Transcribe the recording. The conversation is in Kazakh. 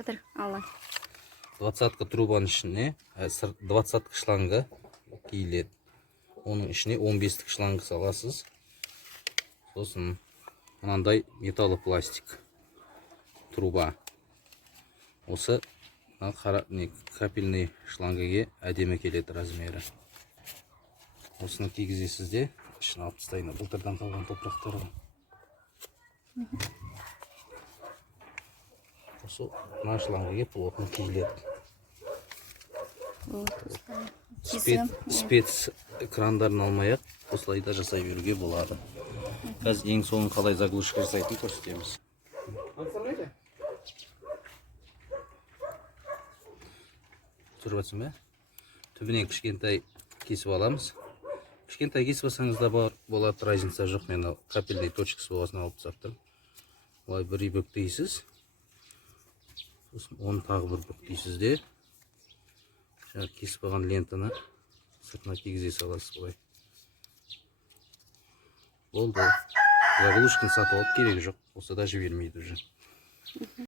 Кідір, алла. 20-ка трубаның ішіне 20-ка шланга киіледі. Оның ішіне 15-ка шланга саласыз. Сосын мынандай металлы пластик труба. Осы капельный шлангаге әдемі келеді размері. Осыны кигізесіз де, ішін алып тастайын, былтырдан қалған топырақтарға. Осы мына шлангаге плотно киіледі. Спец экрандарын алмай-ақ осылайда жасай беруге болады. Қазір ең соңын қалай заглушка жасайтын көрсетеміз. Тұрып жатсың ба? Түбінен кішкентай кесіп аламыз. Кішкентай кесіп алсаңыз да болады, разница жоқ. Мен капельный точкасы болғасын алып тастаптым. Олай бір бүктейсіз. Оны тағы бір бүктейсіз де. Кесіп алған лентаны сыртына кигізе саласыз былай. Болды. Заглушканы сатып алып керегі жоқ. Болса да жібермейді уже.